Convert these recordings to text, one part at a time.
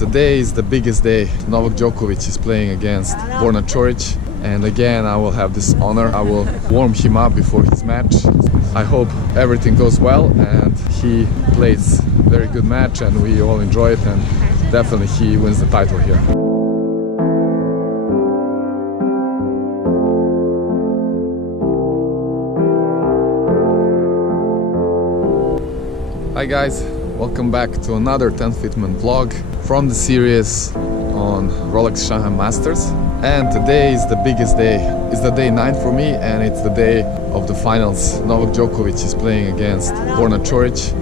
today is the biggest day. Novak Djokovic is playing against Borna Coric, and again I will have this honor. I will warm him up before his match. I hope everything goes well and he plays a very good match and we all enjoy it, and definitely he wins the title here. Hi guys, welcome back to another TENFITMEN vlog from the series on Rolex Shanghai Masters. And today is the biggest day. It's the day 9 for me, and it's the day of the finals. Novak Djokovic is playing against Borna Coric,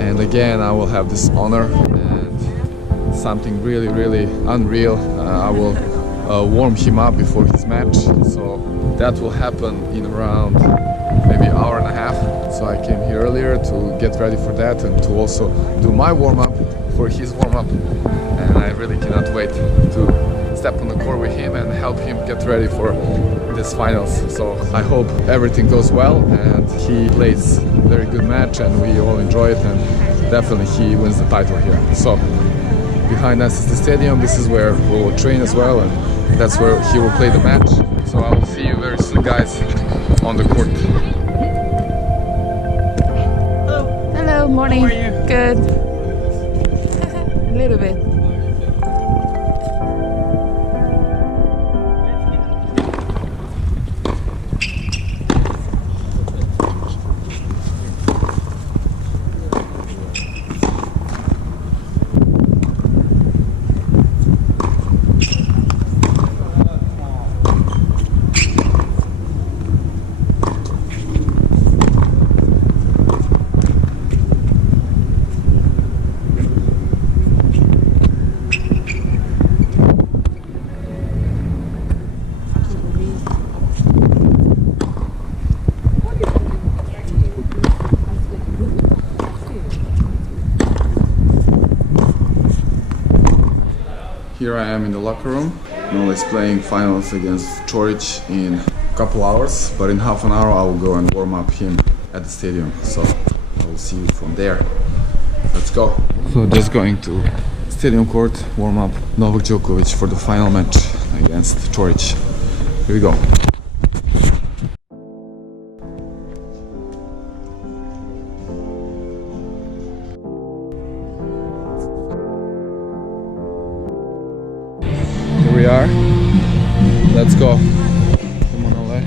and again I will have this honor and something really unreal. I will warm him up before his match, so that will happen in around maybe an hour and a half. So I came here earlier to get ready for that and to also do my warm-up for his warm-up, and I really cannot wait to step on the court with him and help him get ready for this finals. So I hope everything goes well and he plays a very good match and we all enjoy it, and definitely he wins the title here. So behind us is the stadium. This is where we will train as well, and that's where he will play the match. So I will see you very soon, guys, on the court. Hello, morning. How are you? Good. A little bit. Here I am in the locker room. Nole is playing finals against Coric in a couple hours, but in half an hour I will go and warm up him at the stadium. So I will see you from there. Let's go. So just going to stadium court, warm up Novak Djokovic for the final match against Coric. Here we go. Here we are. Let's go. Come on, Nole.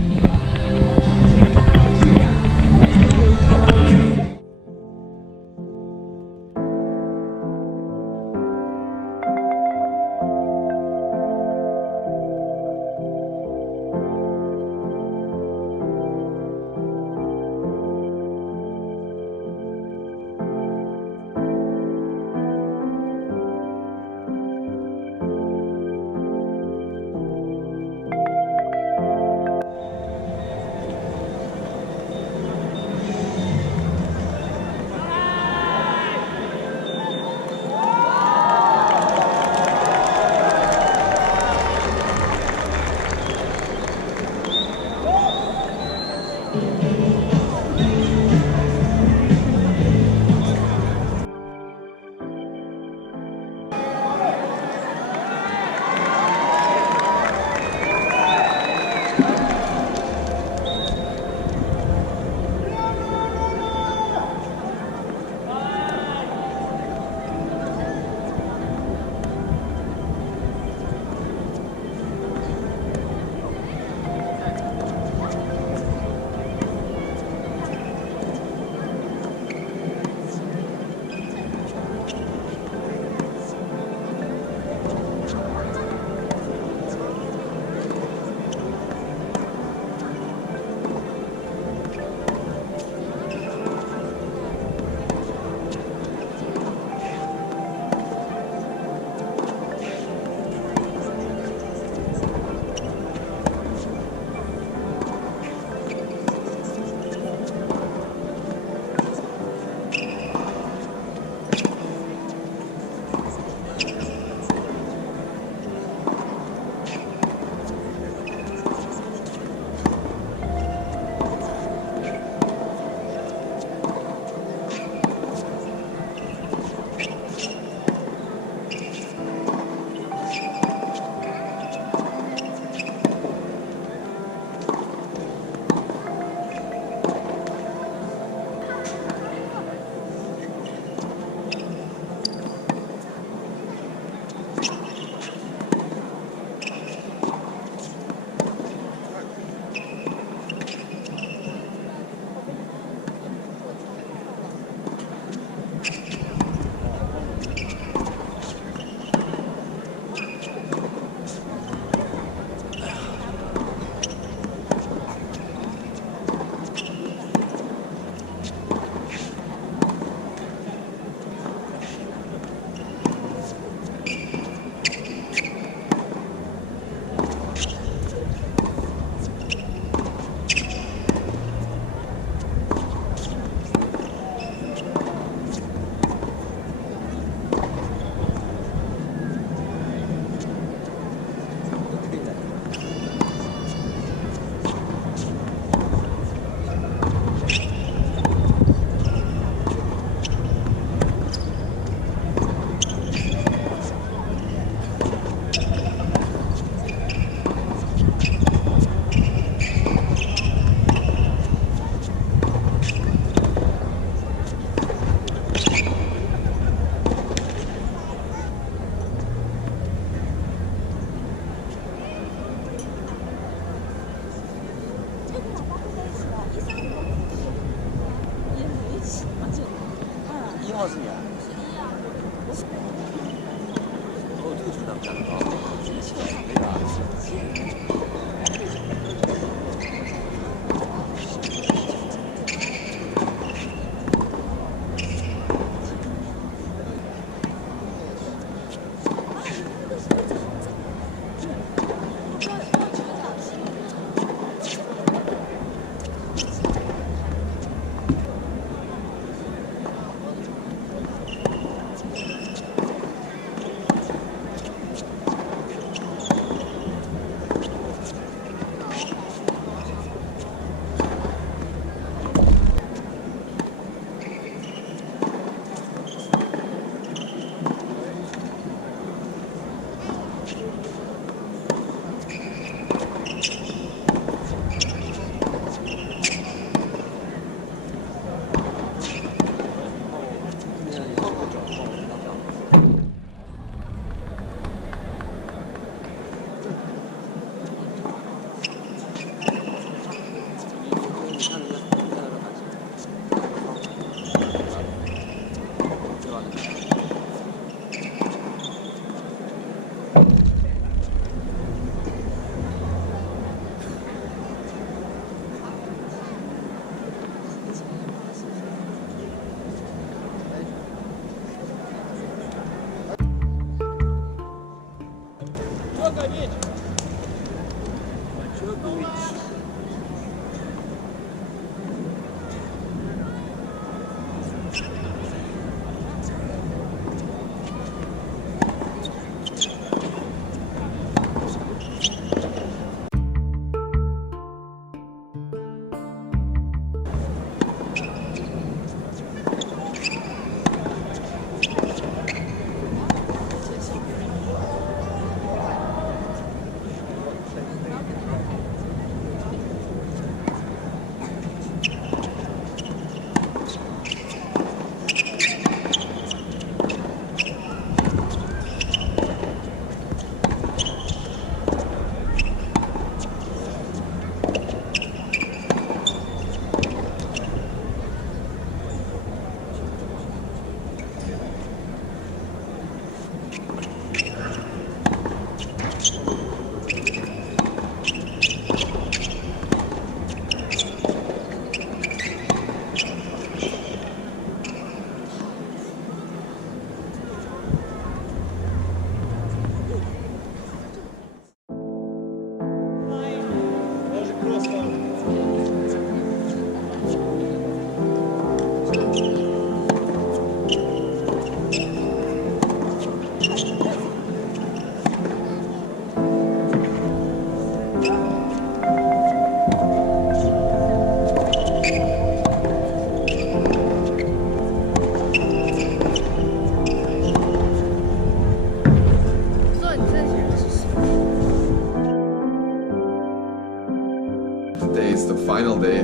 Today is the final day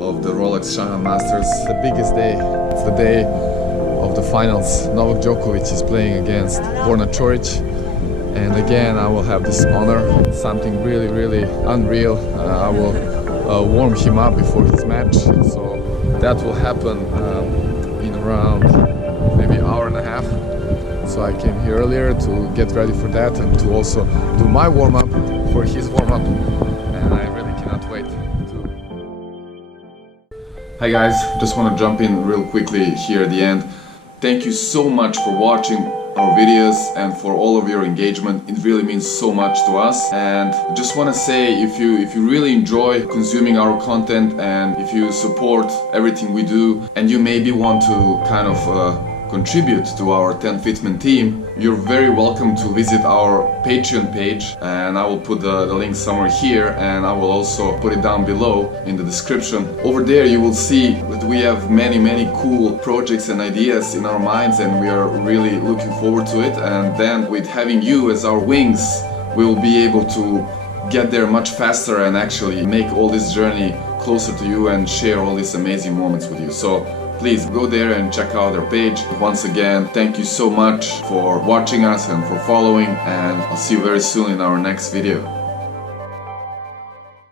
of the Rolex Shanghai Masters, the biggest day. It's the day of the finals. Novak Djokovic is playing against Borna Coric, and again I will have this honor, something really unreal. I will warm him up before his match, so that will happen in around maybe hour and a half. So I came here earlier to get ready for that and to also do my warm-up for his warm-up, and I really cannot wait to... Hi guys, just want to jump in real quickly here at the end. Thank you so much for watching our videos and for all of your engagement. It really means so much to us, and just want to say, if you really enjoy consuming our content and if you support everything we do and you maybe want to kind of contribute to our TENFITMEN team, you're very welcome to visit our Patreon page, and I will put the link somewhere here, and I will also put it down below in the description. Over there you will see that we have many cool projects and ideas in our minds, and we are really looking forward to it. And then with having you as our wings, we will be able to get there much faster and actually make all this journey closer to you and share all these amazing moments with you. So please go there and check out our page. Once again, thank you so much for watching us and for following, and I'll see you very soon in our next video.